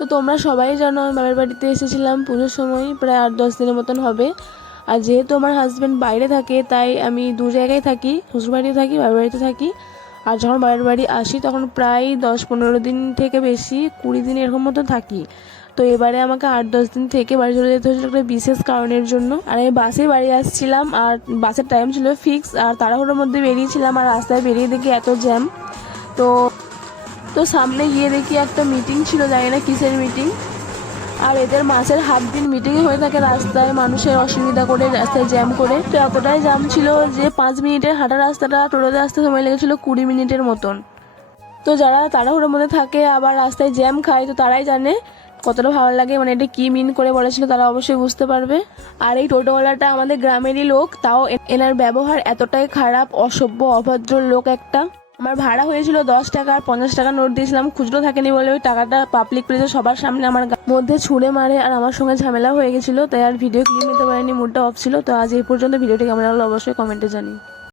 তো তোমরা সবাই জানো আমি বাবার বাড়িতে এসেছিলাম পুজোর সময়, প্রায় 8-10 দিনের মতন হবে। আর যেহেতু আমার হাজব্যান্ড বাইরে থাকে তাই আমি দু জায়গায় থাকি, শ্বশুরবাড়িতে থাকি, বাবার বাড়িতে থাকি। আর যখন বাবার বাড়ি আসি তখন প্রায় 10-15 দিন থেকে বেশি 20 দিন এরকম মতো থাকি। তো এবারে আমাকে 8-10 দিন থেকে বাড়ি চলে যেতে হয়েছিল একটা বিশেষ কারণের জন্য। আর আমি বাসে বাড়ি আসছিলাম, আর বাসের টাইম ছিল ফিক্স, আর তাড়াহুড়োর মধ্যে বেরিয়েছিলাম। আর রাস্তায় বেরিয়ে দেখি এত জ্যাম। তো তো সামনে গিয়ে দেখি একটা মিটিং ছিল, জানি না কিসের মিটিং। আর এদের মাসের হাফ দিন মিটিং হয়ে থাকে রাস্তায়, মানুষের অসুবিধা করে, রাস্তায় জ্যাম করে। তো এতটাই জ্যাম ছিল যে 5 মিনিটের হাঁটা রাস্তাটা টোটোতে আসতে সময় লেগেছিল 20 মিনিটের মতন। তো যারা তাড়াহুড়োর মধ্যে থাকে আবার রাস্তায় জ্যাম খায়, তো তারাই জানে কতটা ভালো লাগে, মানে এটা কি মিন করে বলেছিল তারা অবশ্যই বুঝতে পারবে। আর এই টোটোওয়ালাটা আমাদের গ্রামেরই লোক, তাও এনার ব্যবহার এতটাই খারাপ, অসভ্য অভদ্র লোক একটা। আমার ভাড়া হয়েছিল 10 টাকা, আর 50 টাকা নোট দিয়েছিলাম, খুচরো থাকেনি বলে ওই টাকাটা পাবলিক প্লেসে সবার সামনে আমার মধ্যে ছুঁড়ে মারে। আর আমার সঙ্গে ঝামেলা হয়ে গেছিলো, তাই আর ভিডিও ক্লিপ নিতে পারিনি, মুডটা অফ ছিল। তো আজ এই পর্যন্ত, ভিডিওটি কেমন লাগলো অবশ্যই কমেন্টে জানিও।